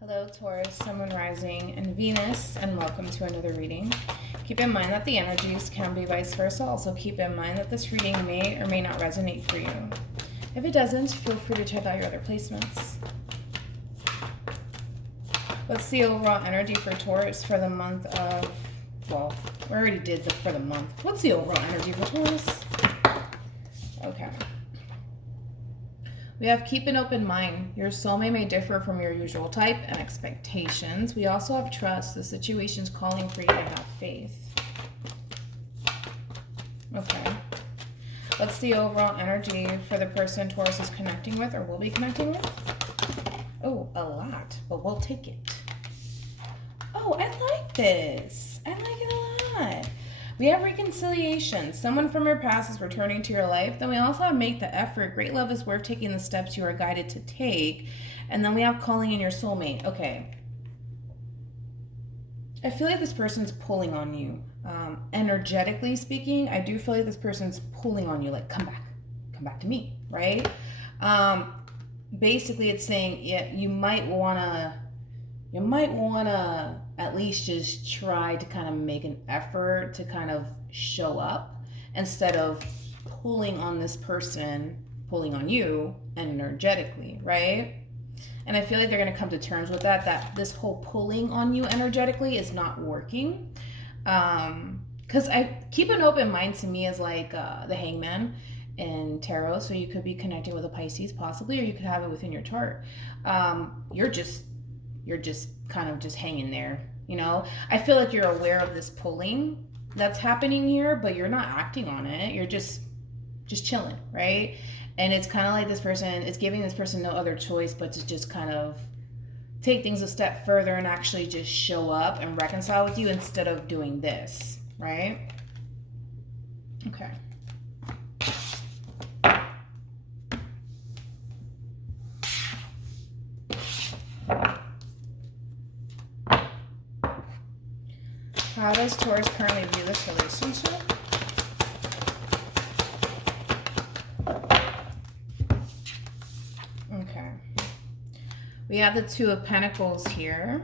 Hello, Taurus, Sun, Moon, Rising, and Venus, and welcome to another reading. Keep in mind that the energies can be vice versa. Also, keep in mind that this reading may or may not resonate for you. If it doesn't, feel free to check out your other placements. What's the overall energy for Taurus for the month of, well, we already did for the month. What's the overall energy for Taurus? Okay. We have keep an open mind. Your soulmate may differ from your usual type and expectations. We also have trust. The situation's calling for you to have faith. Okay. What's the overall energy for the person Taurus is connecting with or will be connecting with? Oh, a lot, but we'll take it. Oh, I like this. I like it a lot. We have reconciliation. Someone from your past is returning to your life. Then we also have make the effort. Great love is worth taking the steps you are guided to take. And then we have calling in your soulmate. Okay. I feel like this person's pulling on you. Energetically speaking, I do feel like this person's pulling on you. Like, come back to me, right? Basically, it's saying, yeah, you might wanna at least just try to kind of make an effort to kind of show up instead of pulling on this person, pulling on you energetically, right? And I feel like they're going to come to terms with that this whole pulling on you energetically is not working. Because I keep an open mind to me as like the hangman in tarot. So you could be connecting with a Pisces possibly, or you could have it within your chart. You're just kind of just hanging there, you know? I feel like you're aware of this pulling that's happening here, but you're not acting on it. You're just chilling, right? And it's kind of like this person, it's giving this person no other choice but to just kind of take things a step further and actually just show up and reconcile with you instead of doing this, right? Okay. How does Taurus currently view this relationship? Okay. We have the Two of Pentacles here.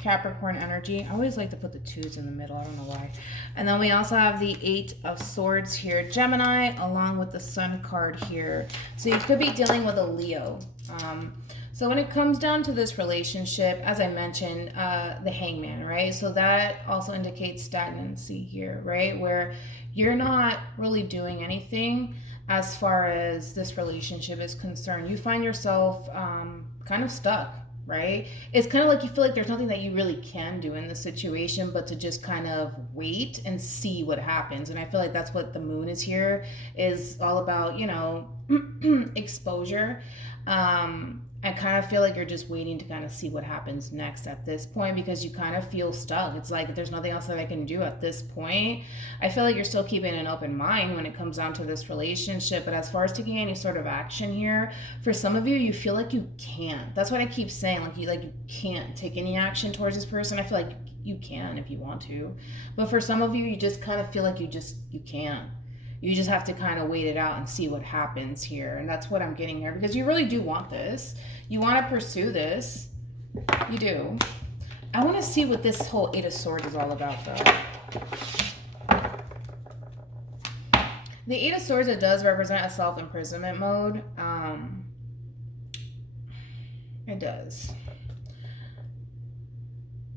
Capricorn energy. I always like to put the twos in the middle. I don't know why. And then we also have the Eight of Swords here. Gemini, along with the Sun card here. So you could be dealing with a Leo. So when it comes down to this relationship, as I mentioned, the hangman, right? So that also indicates stagnancy here, right? Where you're not really doing anything as far as this relationship is concerned. You find yourself kind of stuck, right? It's kind of like you feel like there's nothing that you really can do in this situation but to just kind of wait and see what happens. And I feel like that's what the moon is here, is all about, you know, exposure. I kind of feel like you're just waiting to kind of see what happens next at this point because you kind of feel stuck. It's like there's nothing else that I can do at this point. I feel like you're still keeping an open mind when it comes down to this relationship. But as far as taking any sort of action here, for some of you, you feel like you can't. That's what I keep saying. Like you can't take any action towards this person. I feel like you can if you want to. But for some of you, you just kind of feel like you can't. You just have to kind of wait it out and see what happens here. And that's what I'm getting here because you really do want this. You want to pursue this. You do. I want to see what this whole Eight of Swords is all about, though. The Eight of Swords, it does represent a self-imprisonment mode. It does.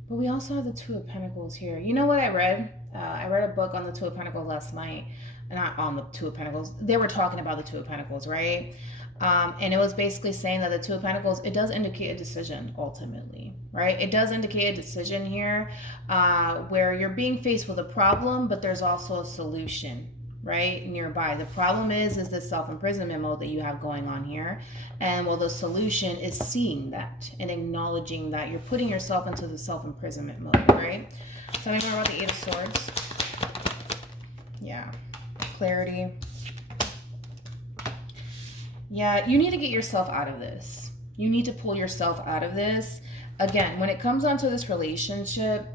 But we also have the Two of Pentacles here. You know what I read? I read a book on the Two of Pentacles last night. Not on the Two of Pentacles. They were talking about the Two of Pentacles, right? And it was basically saying that the Two of Pentacles, it does indicate a decision ultimately, right? It does indicate a decision here where you're being faced with a problem, but there's also a solution, right, nearby. The problem is this self-imprisonment mode that you have going on here. And well, the solution is seeing that and acknowledging that you're putting yourself into the self-imprisonment mode, right? Tell me more about the Eight of Swords. Yeah. Clarity. Yeah, you need to get yourself out of this. You need to pull yourself out of this. Again, when it comes down to this relationship,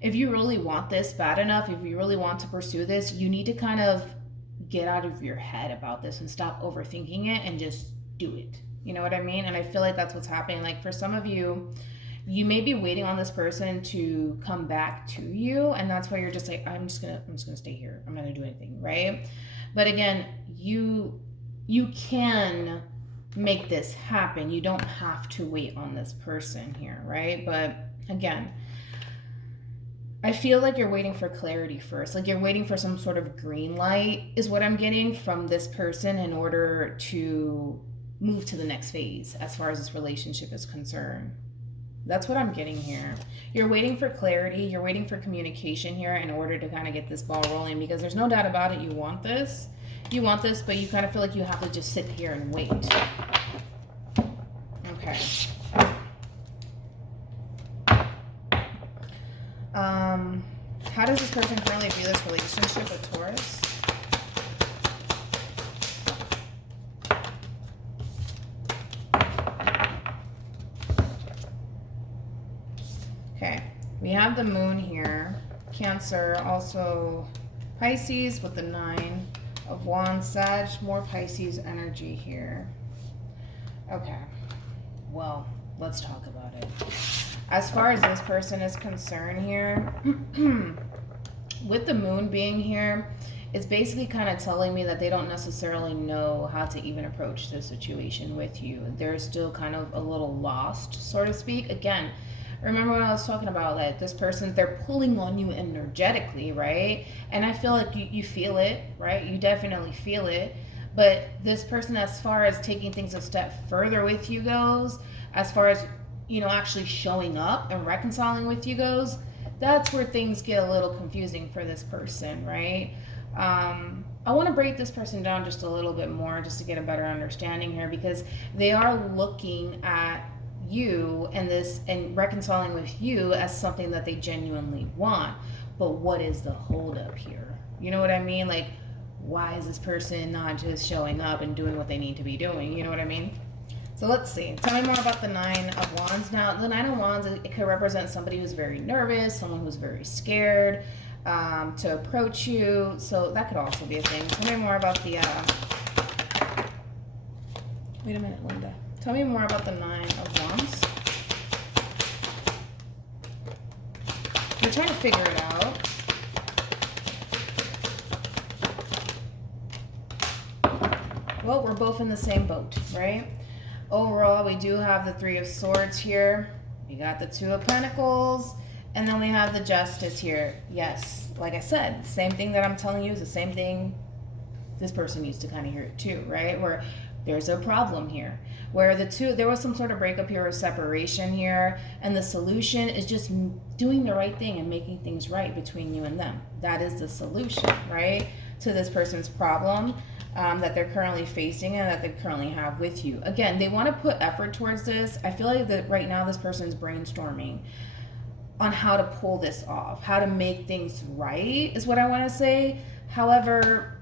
if you really want this bad enough, if you really want to pursue this, you need to kind of get out of your head about this and stop overthinking it and just do it. You know what I mean? And I feel like that's what's happening. Like for some of you, You may be waiting on this person to come back to you, and that's why you're just like, I'm just gonna stay here. I'm not gonna do anything, right? But again, you can make this happen. You don't have to wait on this person here, right? But again, I feel like you're waiting for clarity first. Like you're waiting for some sort of green light is what I'm getting from this person in order to move to the next phase as far as this relationship is concerned. That's what I'm getting here. You're waiting for clarity. You're waiting for communication here in order to kind of get this ball rolling, because there's no doubt about it. You want this. You want this, but you kind of feel like you have to just sit here and wait. Okay. How does this person currently view this relationship with Taurus? Okay, we have the moon here, Cancer, also Pisces with the 9 of Wands, Sag, more Pisces energy here. Okay, well, let's talk about it. As far as this person is concerned here, with the moon being here, it's basically kind of telling me that they don't necessarily know how to even approach the situation with you. They're still kind of a little lost, so to speak. Again, remember when I was talking about that this person, they're pulling on you energetically, right? And I feel like you feel it, right? You definitely feel it. But this person, as far as taking things a step further with you goes, as far as, you know, actually showing up and reconciling with you goes, that's where things get a little confusing for this person, right? I want to break this person down just a little bit more just to get a better understanding here, because they are looking at you and this and reconciling with you as something that they genuinely want. But what is the holdup here? You know what I mean? Like, why is this person not just showing up and doing what they need to be doing? You know what I mean? So let's see. Tell me more about the 9 of Wands. Now, the 9 of Wands, it could represent somebody who's very nervous, someone who's very scared to approach you. So that could also be a thing. Tell me more about the... Wait a minute, Linda. Tell me more about the 9 of Wands. We're trying to figure it out. Well, we're both in the same boat, right? Overall, we do have the 3 of Swords here. We got the 2 of Pentacles. And then we have the Justice here. Yes, like I said, the same thing that I'm telling you is the same thing this person needs to kind of hear it too, right? Where there's a problem here. Where there was some sort of breakup here or separation here. And the solution is just doing the right thing and making things right between you and them. That is the solution, right? To this person's problem. That they're currently facing and that they currently have with you. Again, they want to put effort towards this. I feel like that right now this person's brainstorming on how to pull this off, how to make things right is what I want to say. However,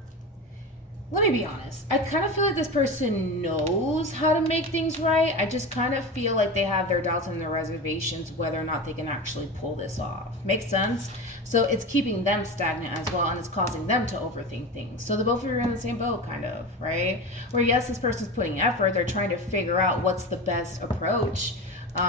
let me be honest. I kind of feel like this person knows how to make things right. I just kind of feel like they have their doubts and their reservations whether or not they can actually pull this off. Makes sense? So it's keeping them stagnant as well, and it's causing them to overthink things. So the both of you are in the same boat, kind of, right? Where yes, this person's putting effort. They're trying to figure out what's the best approach,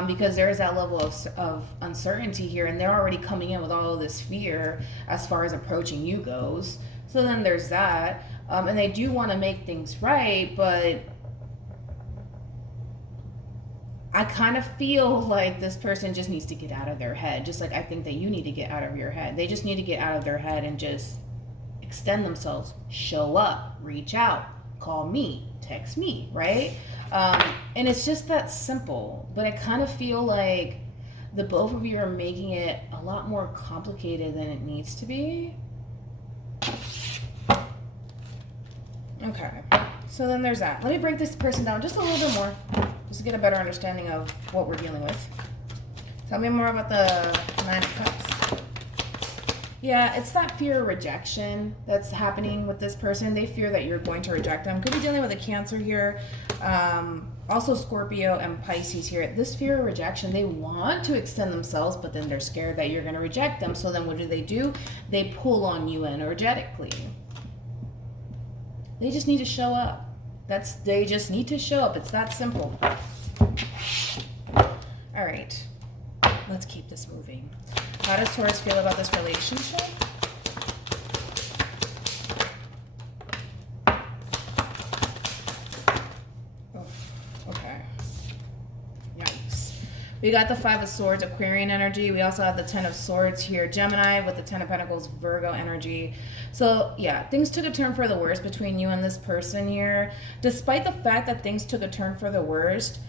because there is that level of uncertainty here, and they're already coming in with all of this fear as far as approaching you goes. So then there's that. And they do want to make things right, but I kind of feel like this person just needs to get out of their head. Just like I think that you need to get out of your head. They just need to get out of their head and just extend themselves, show up, reach out, call me, text me, right? And it's just that simple. But I kind of feel like the both of you are making it a lot more complicated than it needs to be. Okay, so then there's that. Let me break this person down just a little bit more, just to get a better understanding of what we're dealing with. Tell me more about the 9 of Cups. Yeah, it's that fear of rejection that's happening with this person. They fear that you're going to reject them. Could be dealing with a Cancer here. Also Scorpio and Pisces here. This fear of rejection, they want to extend themselves, but then they're scared that you're going to reject them. So then what do? They pull on you energetically. They just need to show up. They just need to show up. It's that simple. All right. Let's keep this moving. How does Taurus feel about this relationship? Oh, okay. Yikes. We got the Five of Swords, Aquarian energy. We also have the Ten of Swords here, Gemini, with the Ten of Pentacles, Virgo energy. So yeah, things took a turn for the worst between you and this person here. Despite the fact that things took a turn for the worst,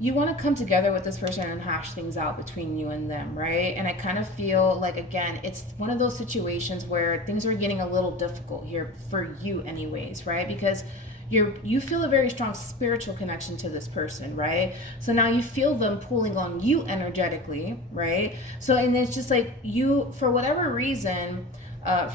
you want to come together with this person and hash things out between you and them, right? And I kind of feel like, again, it's one of those situations where things are getting a little difficult here for you anyways, right? Because you feel a very strong spiritual connection to this person, right? So now you feel them pulling on you energetically, right? So, and it's just like you, for whatever reason,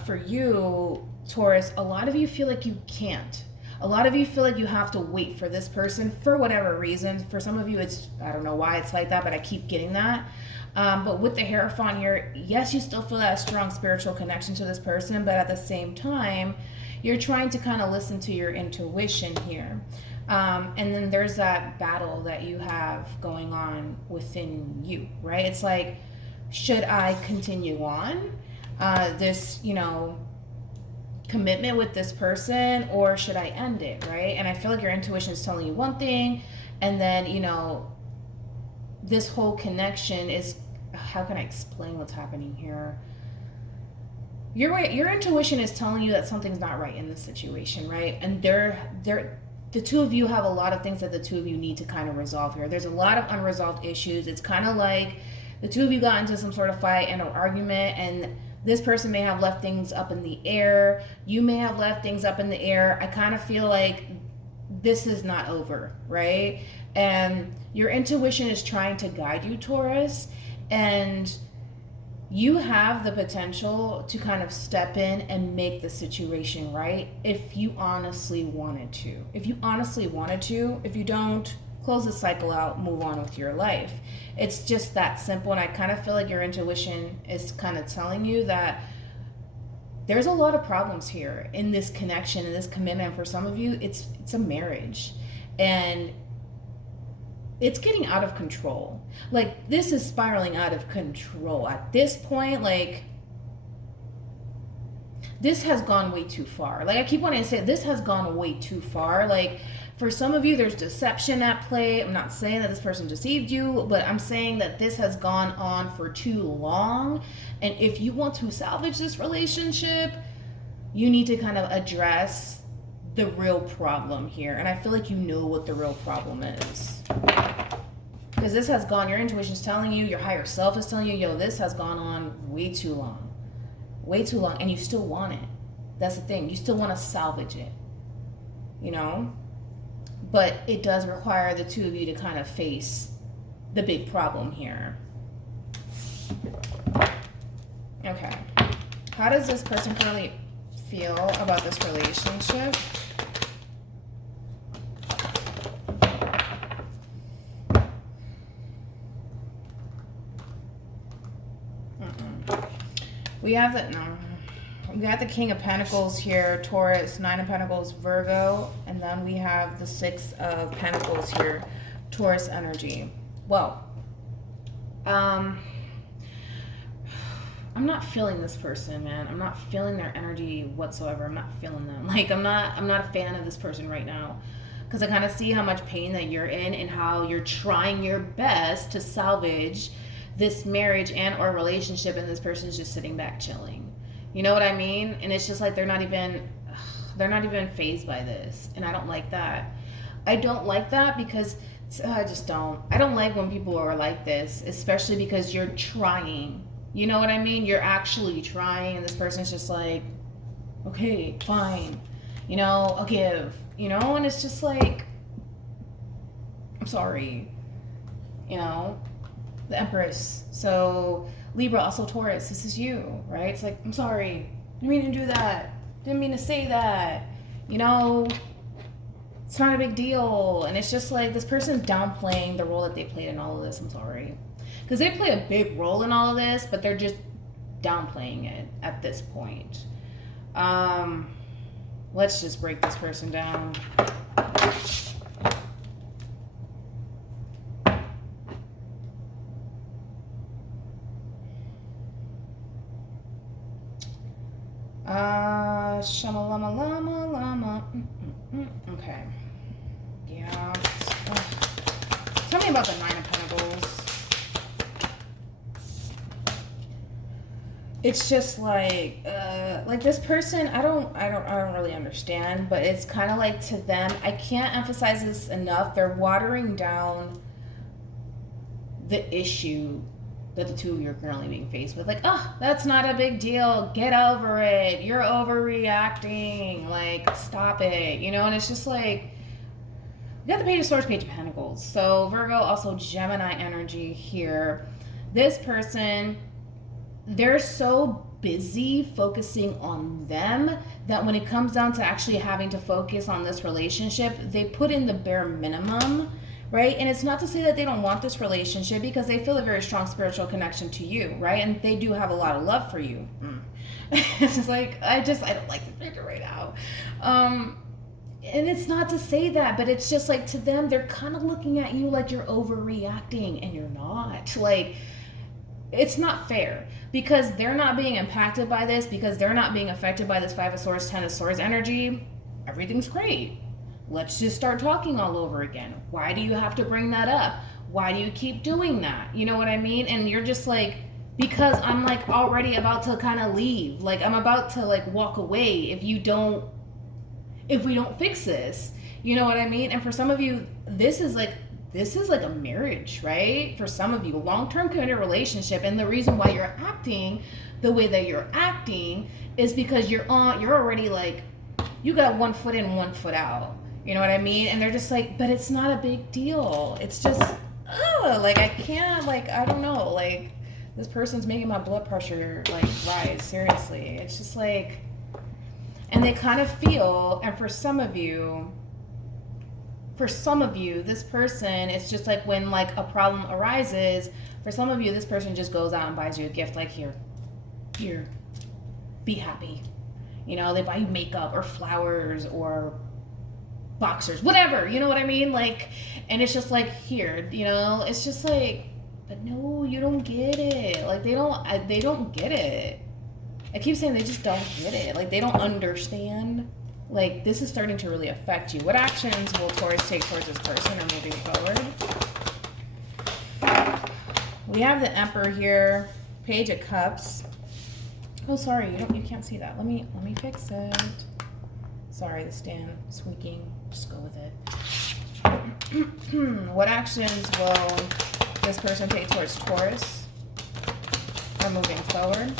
for you, Taurus, a lot of you feel like you can't. A lot of you feel like you have to wait for this person for whatever reason. For some of you, it's, I don't know why it's like that, but I keep getting that. But with the Hierophant here, yes, you still feel that strong spiritual connection to this person, but at the same time, you're trying to kind of listen to your intuition here. And then there's that battle that you have going on within you, right? It's like, should I continue on this, you know, commitment with this person, or should I end it, right? And I feel like your intuition is telling you one thing, and then, you know, this whole connection is, how can I explain what's happening here? Your intuition is telling you that something's not right in this situation, right? And the two of you have a lot of things that the two of you need to kind of resolve here. There's a lot of unresolved issues. It's kind of like the two of you got into some sort of fight and an argument, and this person may have left things up in the air. You may have left things up in the air. I kind of feel like this is not over, right? And your intuition is trying to guide you, Taurus, and you have the potential to kind of step in and make the situation right if you honestly wanted to. If you honestly wanted to, if you don't, close the cycle out, move on with your life. It's just that simple. And I kind of feel like your intuition is kind of telling you that there's a lot of problems here in this connection, in this commitment. For some of you, it's a marriage, and it's getting out of control. Like, this is spiraling out of control at this point. Like, this has gone way too far. Like, I keep wanting to say, this has gone way too far. Like, for some of you, there's deception at play. I'm not saying that this person deceived you, but I'm saying that this has gone on for too long. And if you want to salvage this relationship, you need to kind of address the real problem here. And I feel like you know what the real problem is. Because this has gone, your intuition is telling you, your higher self is telling you, yo, this has gone on way too long. Way too long. And you still want it. That's the thing. You still want to salvage it. You know? But it does require the two of you to kind of face the big problem here. Okay. How does this person really feel about this relationship? We have we got the King of Pentacles here, Taurus, Nine of Pentacles, Virgo, and then we have the Six of Pentacles here, Taurus energy. Well, I'm not feeling this person, man. I'm not feeling their energy whatsoever. I'm not feeling them. Like, I'm not a fan of this person right now, because I kind of see how much pain that you're in and how you're trying your best to salvage this marriage and or relationship, and this person's just sitting back chilling. You know what I mean? And it's just like they're not even fazed by this, and I don't like that. I don't like that because I just don't. I don't like when people are like this, especially because you're trying. You know what I mean? You're actually trying, and this person's just like, okay, fine. You know, I'll give. You know, and it's just like, I'm sorry. You know, the Empress. So Libra, also Taurus, this is you, right? It's like, I'm sorry, didn't mean to do that, didn't mean to say that, you know, it's not a big deal. And it's just like, this person's downplaying the role that they played in all of this. I'm sorry, because they play a big role in all of this, but they're just downplaying it at this point. Let's just break this person down. Shamalama lama lama. Okay. Yeah. Tell me about the Nine of Pentacles. It's just like this person, I don't really understand, but it's kind of like to them, I can't emphasize this enough. They're watering down the issue that the two of you are currently being faced with. Like, oh, that's not a big deal. Get over it. You're overreacting. Like, stop it. You know, and it's just like, we got the Page of Swords, Page of Pentacles. So Virgo, also Gemini energy here. This person, they're so busy focusing on them that when it comes down to actually having to focus on this relationship, they put in the bare minimum, right? And it's not to say that they don't want this relationship, because they feel a very strong spiritual connection to you, right? And they do have a lot of love for you. It's just like, I don't like this picture right now. And it's not to say that, but it's just like, to them, they're kind of looking at you like you're overreacting, and you're not. Like, it's not fair, because they're not being impacted by this, because they're not being affected by this Five of Swords, Ten of Swords energy. Everything's great. Let's just start talking all over again. Why do you have to bring that up? Why do you keep doing that? You know what I mean? And you're just like, because I'm like already about to kind of leave. Like, I'm about to like walk away if we don't fix this. You know what I mean? And for some of you, this is like a marriage, right? For some of you, a long-term committed relationship. And the reason why you're acting the way that you're acting is because you're already like, you got one foot in, one foot out. You know what I mean? And they're just like, but it's not a big deal. It's just, like, I can't, like, I don't know. Like, this person's making my blood pressure, like, rise. Seriously. It's just like, and they kind of feel, and for some of you, this person, it's just like when like a problem arises, for some of you, this person just goes out and buys you a gift, like, here, be happy. You know, they buy you makeup or flowers or boxers, whatever, you know what I mean? Like, and it's just like, here, you know, it's just like, but no, you don't get it. Like, they don't get it. I keep saying they just don't get it. Like, they don't understand. Like, this is starting to really affect you. What actions will Taurus take towards this person or moving forward? We have the Emperor here, Page of Cups. Oh, sorry, you can't see that. Let me fix it. Sorry, the stand squeaking. Just go with it. What actions will this person take towards Taurus or moving forward?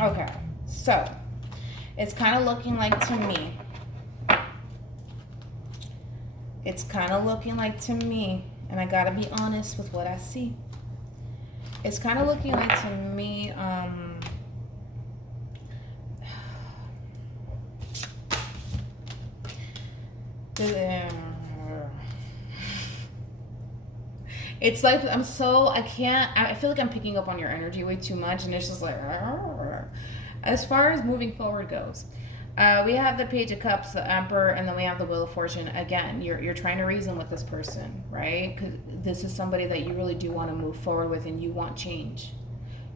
Okay, so it's kind of looking like to me. And I gotta be honest with what I see. It's kind of looking like to me, it's like I feel like I'm picking up on your energy way too much, and it's just like, as far as moving forward goes, we have the Page of Cups, the Emperor, and then we have the Wheel of Fortune. Again, you're trying to reason with this person, right? Because this is somebody that you really do want to move forward with, and you want change.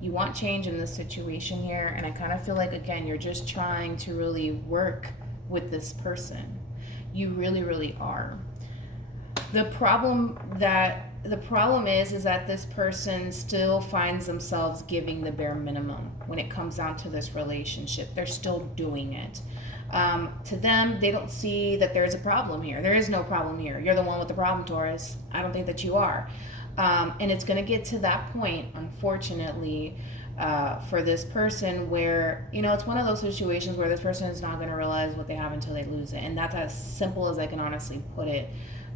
You want change in this situation here, and I kind of feel like, again, you're just trying to really work with this person. You really, really are. The problem is that this person still finds themselves giving the bare minimum when it comes down to this relationship. They're still doing it. To them, they don't see that there's a problem here. There is no problem here. You're the one with the problem, Taurus. I don't think that you are. And it's going to get to that point, unfortunately, for this person where, you know, it's one of those situations where this person is not going to realize what they have until they lose it. And that's as simple as I can honestly put it.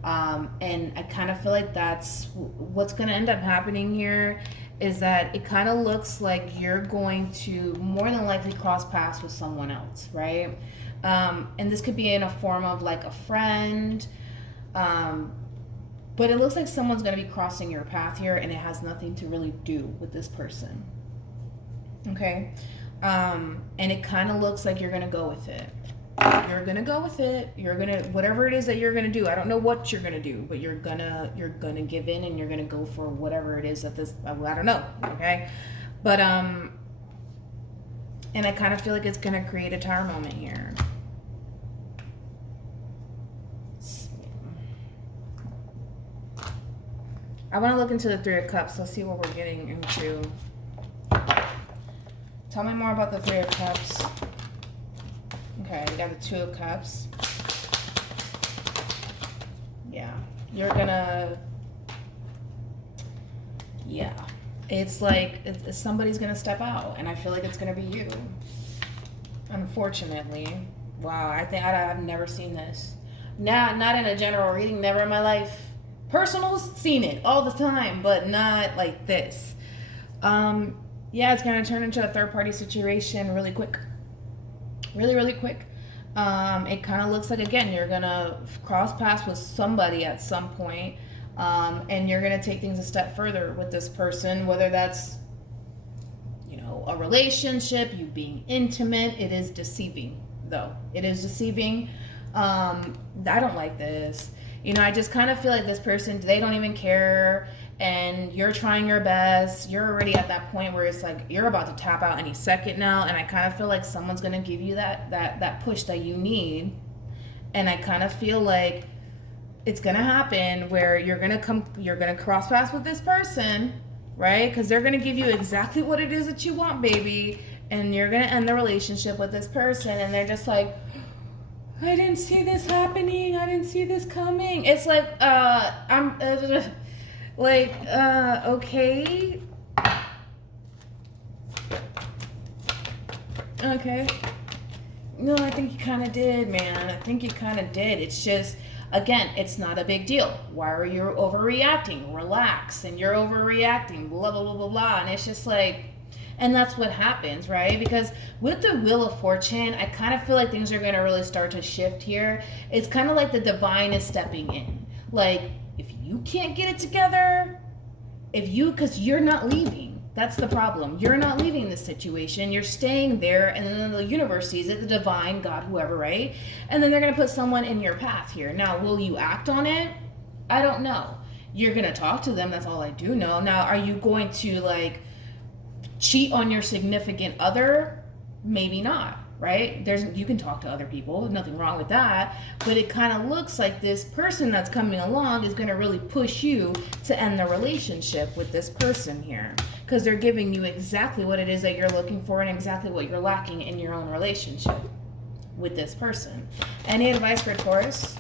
And I kind of feel like that's what's going to end up happening here, is that it kind of looks like you're going to more than likely cross paths with someone else, right? And this could be in a form of like a friend, but it looks like someone's going to be crossing your path here, and it has nothing to really do with this person. Okay? And it kind of looks like you're going to go with it. You're gonna go with it. You're gonna, whatever it is that you're gonna do. I don't know what you're gonna do, but you're gonna give in, and you're gonna go for whatever it is that this. I don't know. Okay, but and I kind of feel like it's gonna create a tower moment here. I want to look into the Three of Cups. Let's see what we're getting into. Tell me more about the Three of Cups. Okay, we got the Two of Cups. Yeah, you're gonna... Yeah, it's like somebody's gonna step out, and I feel like it's gonna be you. Unfortunately. Wow, I've never seen this. Not in a general reading, never in my life. Personals, seen it all the time, but not like this. Yeah, it's going to turn into a third-party situation really quick. Really quick. It kind of looks like, again, you're going to cross paths with somebody at some point, and you're going to take things a step further with this person, whether that's, you know, a relationship, you being intimate. It is deceiving, though. It is deceiving. I don't like this. You know, I just kind of feel like this person, they don't even care, and you're trying your best. You're already at that point where it's like you're about to tap out any second now, and I kind of feel like someone's going to give you that push that you need. And I kind of feel like it's going to happen where you're going to cross paths with this person, right? Because they're going to give you exactly what it is that you want, baby, and you're going to end the relationship with this person, and they're just like, I didn't see this happening. I didn't see this coming. It's like, okay. Okay. No, I think you kind of did, man. I think you kind of did. It's just, again, it's not a big deal. Why are you overreacting? Relax. And you're overreacting, blah, blah, blah, blah, blah. And it's just like, and that's what happens, right? Because with the Wheel of Fortune, I kind of feel like things are going to really start to shift here. It's kind of like the divine is stepping in. Like, if you can't get it together, because you're not leaving. That's the problem. You're not leaving this situation. You're staying there, and then the universe sees it, the divine, God, whoever, right? And then they're going to put someone in your path here. Now, will you act on it? I don't know. You're going to talk to them. That's all I do know. Now, are you going to, like, cheat on your significant other? Maybe not, right? You can talk to other people, nothing wrong with that, but it kind of looks like this person that's coming along is going to really push you to end the relationship with this person here, because they're giving you exactly what it is that you're looking for and exactly what you're lacking in your own relationship with this person. Any advice for Taurus?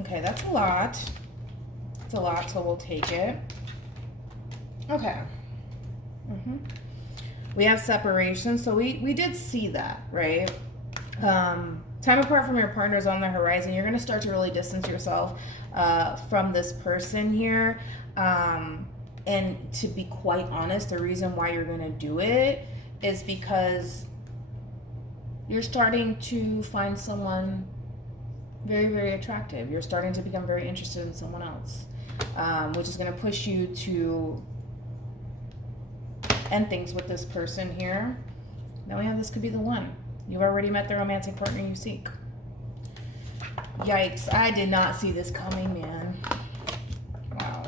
Okay, that's a lot. A lot, so we'll take it. Okay. We have separation, so we did see that, right? Time apart from your partner is on the horizon. You're going to start to really distance yourself from this person here. And to be quite honest, the reason why you're going to do it is because you're starting to find someone very, very attractive. You're starting to become very interested in someone else. Which is going to push you to end things with this person here. Now we have this could be the one. You've already met the romantic partner you seek. Yikes, I did not see this coming, man. Wow.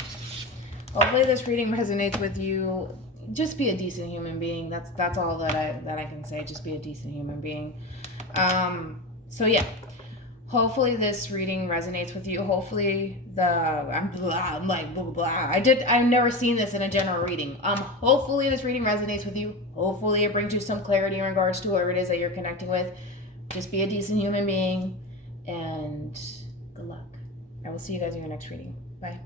Hopefully this reading resonates with you. Just be a decent human being. That's all that I can say. Just be a decent human being. So yeah. Hopefully this reading resonates with you. Hopefully I'm like blah, blah, blah. I've never seen this in a general reading. Hopefully this reading resonates with you. Hopefully it brings you some clarity in regards to whoever it is that you're connecting with. Just be a decent human being, and good luck. I will see you guys in your next reading. Bye.